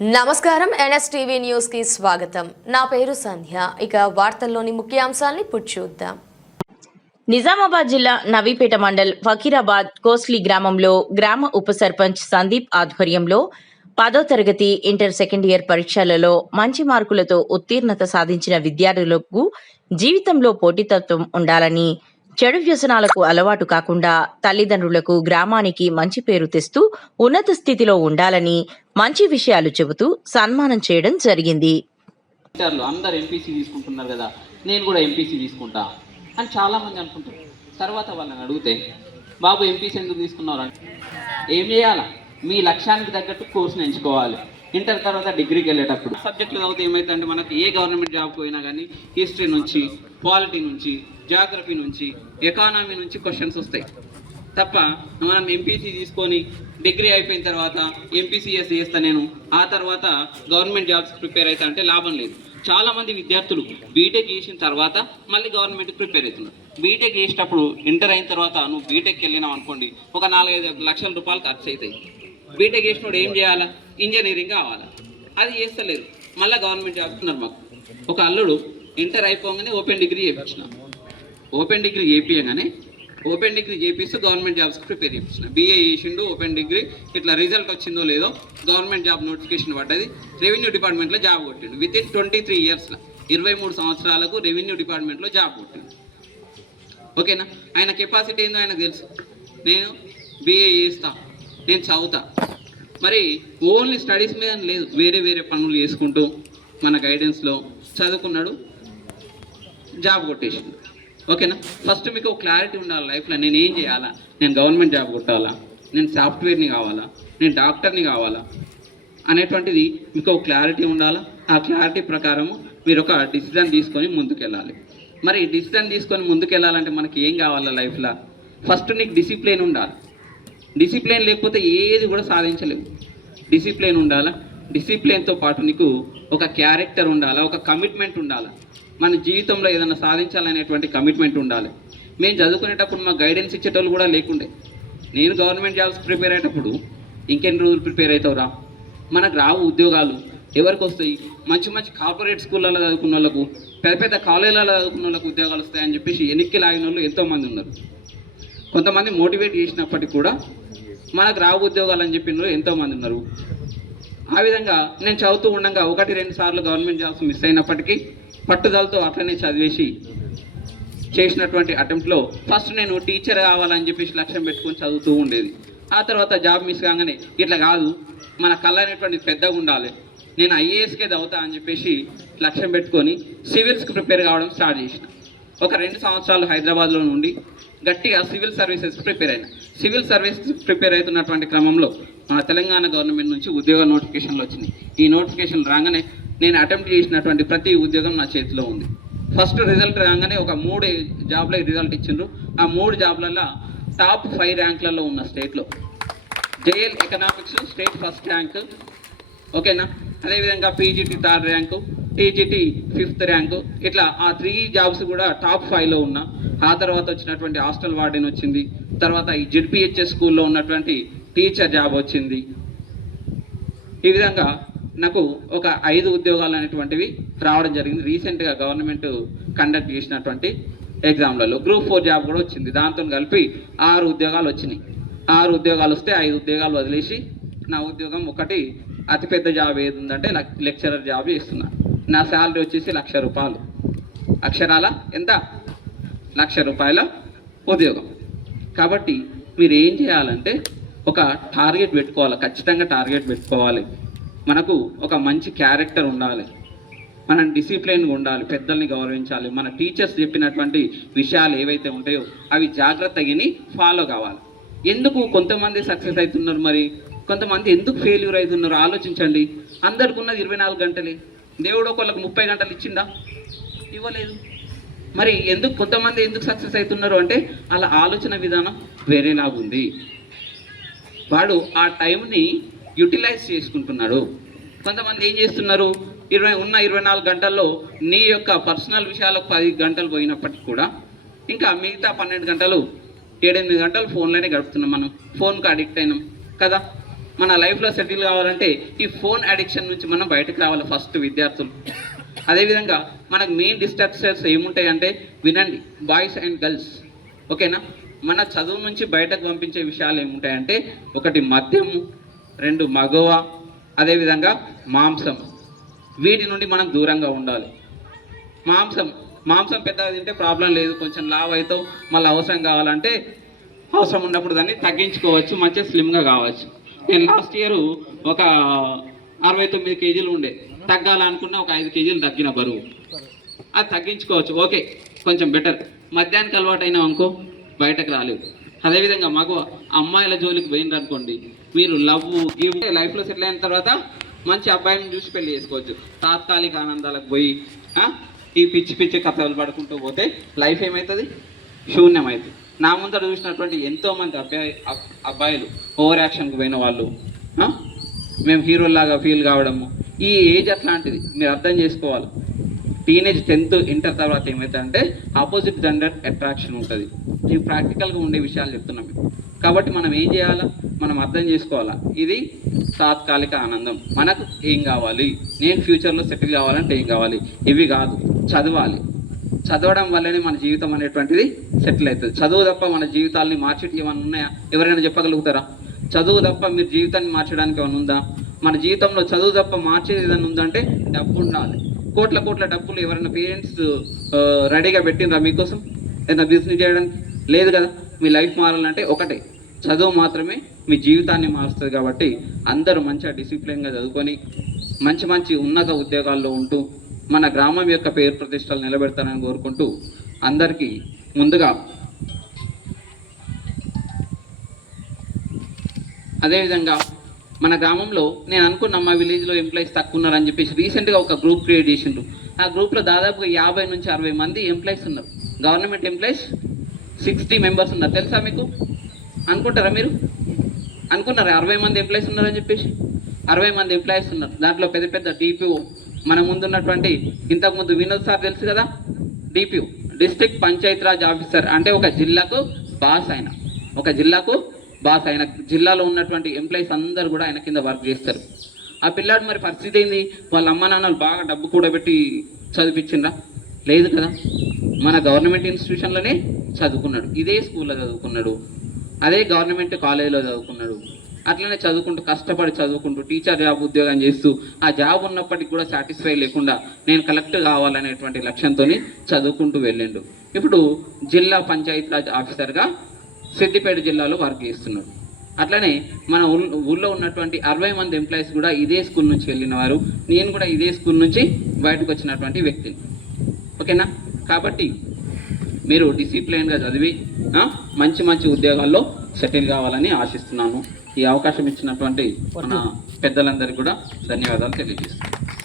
నమస్కారం NSTV news కి స్వాగతం. నా పేరు సంధ్య. ఇక వార్తల్లోని ముఖ్యాంశాల్ని చూద్దాం. నిజామాబాద్ జిల్లా నవీపేట మండల్ ఫకీరాబాద్ కోస్లీ గ్రామంలో గ్రామ ఉప సర్పంచ్ సందీప్ ఆధ్వర్యంలో 10వ తరగతి ఇంటర్ సెకండ్ ఇయర్ పరీక్షలలో మంచి మార్కులతో ఉత్తీర్ణత సాధించిన విద్యార్థులకు జీవితంలో పోటీతత్వం ఉండాలని, చెడు వ్యసనాలకు అలవాటు కాకుండా తల్లిదండ్రులకు గ్రామానికి మంచి పేరు తెస్తూ ఉన్నత స్థితిలో ఉండాలని మంచి విషయాలు చెబుతూ సన్మానం చేయడం జరిగింది. అందరు ఎంపీసీ తీసుకుంటున్నారు కదా, నేను కూడా ఎంపీసీ తీసుకుంటా అని చాలామంది అనుకుంటారు. తర్వాత వాళ్ళని అడిగితే, బాబు ఎంపీసీ ఎందుకు తీసుకున్నారు అంటే, ఏం చేయాలా, మీ లక్ష్యానికి తగ్గట్టు కోర్సును ఎంచుకోవాలి. ఇంటర్ తర్వాత డిగ్రీకి వెళ్ళేటప్పుడు సబ్జెక్టులు చదివితే ఏమైతుందంటే, మనకి ఏ గవర్నమెంట్ జాబ్ పోయినా కానీ హిస్టరీ నుంచి, పాలిటీ నుంచి, జాగ్రఫీ నుంచి, ఎకానమీ నుంచి క్వశ్చన్స్ వస్తాయి తప్ప మనం ఎంపీసీ తీసుకొని డిగ్రీ అయిపోయిన తర్వాత ఎంపీసీఎస్ చేస్తా నేను, ఆ తర్వాత గవర్నమెంట్ జాబ్స్ ప్రిపేర్ అవుతా అంటే లాభం లేదు. చాలామంది విద్యార్థులు బీటెక్ చేసిన తర్వాత మళ్ళీ గవర్నమెంట్కి ప్రిపేర్ అవుతున్నారు. బీటెక్ చేసేటప్పుడు ఇంటర్ అయిన తర్వాత నువ్వు బీటెక్ వెళ్ళినావు అనుకోండి, ఒక 4-5 లక్షల రూపాయలు ఖర్చు అవుతాయి. బీటెక్ చేసినప్పుడు ఏం చేయాలా, ఇంజనీరింగ్ కావాలా, అది చేస్తలేదు. మళ్ళీ గవర్నమెంట్ జాబ్ ఉన్నారు. మాకు ఒక అల్లుడు ఇంటర్ అయిపోగానే ఓపెన్ డిగ్రీ చేయించిన, ఓపెన్ డిగ్రీ చేయించగానే ఓపెన్ డిగ్రీ చేపిస్తూ గవర్నమెంట్ జాబ్స్కి ప్రిపేర్ చేయించిన. బీఏ చేసిండు, ఓపెన్ డిగ్రీ, ఇట్లా రిజల్ట్ వచ్చిందో లేదో గవర్నమెంట్ జాబ్ నోటిఫికేషన్ పడ్డది, రెవెన్యూ డిపార్ట్మెంట్లో జాబ్ కొట్టిండు. వితిన్ 23 ఇయర్స్లో 23 సంవత్సరాలకు రెవెన్యూ డిపార్ట్మెంట్లో జాబ్ కొట్టిండు. ఓకేనా, ఆయన కెపాసిటీ ఏందో ఆయనకు తెలుసు. నేను బీఏ చేస్తా, నేను చదువుతా. మరి ఓన్లీ స్టడీస్ మీద లేదు, వేరే వేరే పనులు చేసుకుంటూ మన గైడెన్స్లో చదువుకున్నాడు, జాబ్ కొట్టేసిండు. ఓకేనా, ఫస్ట్ మీకు క్లారిటీ ఉండాలి లైఫ్లో. నేను ఏం చేయాలా, నేను గవర్నమెంట్ జాబ్ కొట్టాలా, నేను సాఫ్ట్వేర్ని కావాలా, నేను డాక్టర్ని కావాలా అనేటువంటిది మీకు క్లారిటీ ఉండాలా. ఆ క్లారిటీ ప్రకారము మీరు ఒక డిసిజన్ తీసుకొని ముందుకెళ్ళాలి. మరి డిసిజన్ తీసుకొని ముందుకెళ్ళాలంటే మనకి ఏం కావాలా లైఫ్లో? ఫస్ట్ నీకు డిసిప్లిన్ ఉండాలి. డిసిప్లిన్ లేకపోతే ఏది కూడా సాధించలేవు. డిసిప్లిన్ ఉండాలా. డిసిప్లిన్తో పాటు నీకు ఒక క్యారెక్టర్ ఉండాలా, ఒక కమిట్మెంట్ ఉండాలా. మన జీవితంలో ఏదైనా సాధించాలనేటువంటి కమిట్మెంట్ ఉండాలి. మేము చదువుకునేటప్పుడు మాకు గైడెన్స్ ఇచ్చేటోళ్ళు కూడా లేకుండే. నేను గవర్నమెంట్ జాబ్స్ ప్రిపేర్ అయ్యేటప్పుడు ఇంకెన్ని రోజులు ప్రిపేర్ అవుతావురా, మనకు రావు ఉద్యోగాలు, ఎవరికి వస్తాయి? మంచి మంచి కార్పొరేట్ స్కూళ్ళలో చదువుకున్న వాళ్ళకు, పెద్ద పెద్ద కాలేజీలలో చదువుకున్న వాళ్ళకు ఉద్యోగాలు వస్తాయని చెప్పేసి ఎన్నికలు లాగిన వాళ్ళు ఎంతోమంది ఉన్నారు. కొంతమంది మోటివేట్ చేసినప్పటికీ కూడా మనకు రావు ఉద్యోగాలు అని చెప్పిన వాళ్ళు ఎంతోమంది ఉన్నారు. ఆ విధంగా నేను చదువుతూ ఉండగా 1-2 సార్లు గవర్నమెంట్ జాబ్స్ మిస్ అయినప్పటికీ పట్టుదలతో అట్లనే చదివేసి చేసినటువంటి అటెంప్ట్లో ఫస్ట్ నేను టీచర్ కావాలని చెప్పేసి లక్ష్యం పెట్టుకొని చదువుతూ ఉండేది. ఆ తర్వాత జాబ్ మిస్ కాగానే ఇట్లా కాదు, మన కళ అనేటువంటి పెద్దగా ఉండాలి, నేను ఐఏఎస్కే చదువుతా అని చెప్పేసి లక్ష్యం పెట్టుకొని సివిల్స్కి ప్రిపేర్ కావడం స్టార్ట్ చేసిన. ఒక 2 సంవత్సరాలు హైదరాబాద్లో నుండి గట్టిగా సివిల్ సర్వీసెస్ ప్రిపేర్ అయినా. సివిల్ సర్వీసెస్ ప్రిపేర్ అవుతున్నటువంటి క్రమంలో మన తెలంగాణ గవర్నమెంట్ నుంచి ఉద్యోగ నోటిఫికేషన్లు వచ్చినాయి. ఈ నోటిఫికేషన్ రాగానే నేను అటెంప్ట్ చేసినటువంటి ప్రతి ఉద్యోగం నా చేతిలో ఉంది. ఫస్ట్ రిజల్ట్ రాగానే ఒక 3 జాబ్ల రిజల్ట్ ఇచ్చిండ్రు. ఆ 3 జాబ్లలో టాప్ 5 ర్యాంకులలో ఉన్న స్టేట్లో JL economics state first rank. ఓకేనా, అదేవిధంగా PGT 3rd rank, TGT 5th rank, ఇట్లా ఆ 3 జాబ్స్ కూడా టాప్ 5లో ఉన్నా. ఆ తర్వాత వచ్చినటువంటి హాస్టల్ వార్డెన్ వచ్చింది. తర్వాత ఈ జెడ్పీహెచ్ఎస్ స్కూల్లో ఉన్నటువంటి టీచర్ జాబ్ వచ్చింది. ఈ విధంగా నాకు ఒక 5 ఉద్యోగాలు అనేటువంటివి రావడం జరిగింది. రీసెంట్గా గవర్నమెంట్ కండక్ట్ చేసినటువంటి ఎగ్జామ్లలో గ్రూప్ 4 జాబ్ కూడా వచ్చింది. దాంతో కలిపి 6 ఉద్యోగాలు వచ్చినాయి. 6 ఉద్యోగాలు వస్తే 5 ఉద్యోగాలు వదిలేసి నా ఉద్యోగం ఒకటి అతిపెద్ద జాబ్ ఏది ఉందంటే లెక్చరర్ జాబ్ చేస్తున్నా. నా శాలరీ వచ్చేసి 1,00,000 రూపాయలు. అక్షరాల ఎంత? 1,00,000 రూపాయల ఉద్యోగం. కాబట్టి మీరు ఏం చేయాలంటే ఒక టార్గెట్ పెట్టుకోవాలి, ఖచ్చితంగా టార్గెట్ పెట్టుకోవాలి. మనకు ఒక మంచి క్యారెక్టర్ ఉండాలి, మనం డిసిప్లిన్గా ఉండాలి, పెద్దల్ని గౌరవించాలి, మన టీచర్స్ చెప్పినటువంటి విషయాలు ఏవైతే ఉంటాయో అవి జాగ్రత్తగా ఫాలో కావాలి. ఎందుకు కొంతమంది సక్సెస్ అవుతున్నారు, మరి కొంతమంది ఎందుకు ఫెయిల్యూర్ అవుతున్నారు ఆలోచించండి. అందరికి ఉన్నది 24 గంటలే. దేవుడు ఒకళ్ళకి 30 గంటలు ఇచ్చిందా? ఇవ్వలేదు. మరి కొంతమంది ఎందుకు సక్సెస్ అవుతున్నారు అంటే అలా ఆలోచన విధానం వేరేలాగుంది. వాడు ఆ టైంని యూటిలైజ్ చేసుకుంటున్నాడు. కొంతమంది ఏం చేస్తున్నారు, 24 గంటల్లో నీ యొక్క పర్సనల్ విషయాలకు 10 గంటలు పోయినప్పటికీ కూడా ఇంకా మిగతా 12 గంటలు 7-8 గంటలు ఫోన్లోనే గడుపుతున్నాం. మనం ఫోన్కి అడిక్ట్ అయినాం కదా. మన లైఫ్లో సెటిల్ కావాలంటే ఈ ఫోన్ అడిక్షన్ నుంచి మనం బయటకు రావాలి ఫస్ట్ విద్యార్థులు. అదేవిధంగా మనకు మెయిన్ డిస్ట్రాక్షన్స్ ఏముంటాయి అంటే వినండి, బాయ్స్ అండ్ గర్ల్స్, ఓకేనా. మన చదువు నుంచి బయటకు పంపించే విషయాలు ఏముంటాయంటే ఒకటి మద్యము, రెండు మగవ, అదేవిధంగా మాంసం. వీటి నుండి మనం దూరంగా ఉండాలి. మాంసం పెద్దగా తింటే ప్రాబ్లం లేదు, కొంచెం లావ్ అవుతావు, మళ్ళీ అవసరం కావాలంటే అవసరం ఉన్నప్పుడు దాన్ని తగ్గించుకోవచ్చు, మంచిగా స్లిమ్గా కావచ్చు. నేను లాస్ట్ ఇయర్ ఒక 69 కేజీలు ఉండే, తగ్గాలనుకున్న ఒక 5 కేజీలు తగ్గిన బరువు. అది తగ్గించుకోవచ్చు, ఓకే, కొంచెం బెటర్. మధ్యాహ్నానికి అలవాటు అయినా అనుకో బయటకు రాలేదు. అదేవిధంగా మగ అమ్మాయిల జోలికి పోయినారు అనుకోండి, మీరు లైఫ్లో సెటిల్ అయిన తర్వాత మంచి అబ్బాయిని చూసి పెళ్లి చేసుకోవచ్చు. తాత్కాలిక ఆనందాలకు పోయి ఈ పిచ్చి కథలు పడుకుంటూ పోతే లైఫ్ ఏమవుతుంది, శూన్యమవుతుంది. నా ముందర చూసినటువంటి ఎంతోమంది అబ్బాయిలు ఓవర్ యాక్షన్కి పోయిన వాళ్ళు, మేము హీరోలాగా ఫీల్ కావడము. ఈ ఏజ్ అట్లాంటిది, మీరు అర్థం చేసుకోవాలి. టీనేజ్ 10th ఇంటర్ తర్వాత ఏమవుతుందంటే ఆపోజిట్ జెండర్ అట్రాక్షన్ ఉంటుంది. ఇవి ప్రాక్టికల్గా ఉండే విషయాలు చెప్తున్నాం. కాబట్టి మనం ఏం చేయాలా, మనం అర్థం చేసుకోవాలా. ఇది తాత్కాలిక ఆనందం. మనకు ఏం కావాలి, నేను ఫ్యూచర్లో సెటిల్ కావాలంటే ఏం కావాలి, ఇవి కాదు, చదవాలి. చదవడం వల్లనే మన జీవితం అనేటువంటిది సెటిల్ అవుతుంది. చదువు తప్ప మన జీవితాలని మార్చేటి ఏమైనా ఉన్నాయా, ఎవరైనా చెప్పగలుగుతారా? చదువు తప్ప మీరు జీవితాన్ని మార్చడానికి ఏమైనా ఉందా? మన జీవితంలో చదువు తప్ప మార్చేది ఏదైనా ఉందంటే డబ్బు ఉండాలి. కోట్ల డబ్బులు ఎవరైనా పేరెంట్స్ రెడీగా పెట్టినరా మీకోసం ఏదైనా బిజినెస్ చేయడానికి? లేదు కదా. మీ లైఫ్ మారాలంటే ఒకటే, చదువు మాత్రమే మీ జీవితాన్ని మారుస్తుంది. కాబట్టి అందరూ మంచిగా డిసిప్లిన్గా చదువుకొని మంచి ఉన్నత ఉద్యోగాల్లో ఉంటూ మన గ్రామం యొక్క పేరు ప్రతిష్టలు నిలబెడతానని కోరుకుంటూ అందరికీ ముందుగా, అదేవిధంగా మన గ్రామంలో నేను అనుకున్న మా విలేజ్లో ఎంప్లాయీస్ తక్కువ ఉన్నారని చెప్పేసి రీసెంట్గా ఒక గ్రూప్ క్రియేట్ చేసిండ్రు. ఆ గ్రూప్లో దాదాపుగా 50 నుంచి 60 మంది ఎంప్లాయీస్ ఉన్నారు. గవర్నమెంట్ ఎంప్లాయీస్ 60 మెంబర్స్ ఉన్నారు. తెలుసా మీకు? అనుకుంటారా మీరు? అనుకున్నారా 60 మంది ఎంప్లాయీస్ ఉన్నారని చెప్పేసి? 60 మంది ఎంప్లాయీస్ ఉన్నారు. దాంట్లో పెద్ద డిపిఓ, మన ముందున్నటువంటి ఇంతకుముందు వినోద్ సార్ తెలుసు కదా, డిపిఓ, డిస్ట్రిక్ట్ పంచాయతీరాజ్ ఆఫీసర్, అంటే ఒక జిల్లాకు బాస్ ఆయన. జిల్లాలో ఉన్నటువంటి ఎంప్లాయీస్ అందరూ కూడా ఆయన కింద వర్క్ చేస్తారు. ఆ పిల్లాడు మరి పరిస్థితి ఏంది? వాళ్ళ అమ్మ నాన్నలు బాగా డబ్బు కూడా పెట్టి చదివించిండ్రా? లేదు కదా. మన గవర్నమెంట్ ఇన్స్టిట్యూషన్లోనే చదువుకున్నాడు, ఇదే స్కూల్లో చదువుకున్నాడు, అదే గవర్నమెంట్ కాలేజీలో చదువుకున్నాడు. అట్లనే కష్టపడి చదువుకుంటూ టీచర్ జాబ్ ఉద్యోగం చేస్తూ ఆ జాబ్ ఉన్నప్పటికీ కూడా సాటిస్ఫై లేకుండా నేను కలెక్టర్ కావాలనేటువంటి లక్ష్యంతో చదువుకుంటూ వెళ్ళిండు. ఇప్పుడు జిల్లా పంచాయతీరాజ్ ఆఫీసర్గా సిద్దిపేట జిల్లాలో వర్క్ చేస్తున్నాడు. అట్లనే మన ఊళ్ళో ఉన్నటువంటి 60 మంది ఎంప్లాయీస్ కూడా ఇదే స్కూల్ నుంచి వెళ్ళిన వారు. నేను కూడా ఇదే స్కూల్ నుంచి బయటకు వచ్చినటువంటి వ్యక్తిని, ఓకేనా. కాబట్టి మీరు డిసిప్లైన్గా చదివి మంచి ఉద్యోగాల్లో సెటిల్ కావాలని ఆశిస్తున్నాను. ఈ అవకాశం ఇచ్చినటువంటి మన పెద్దలందరికీ కూడా ధన్యవాదాలు తెలియజేస్తున్నాను.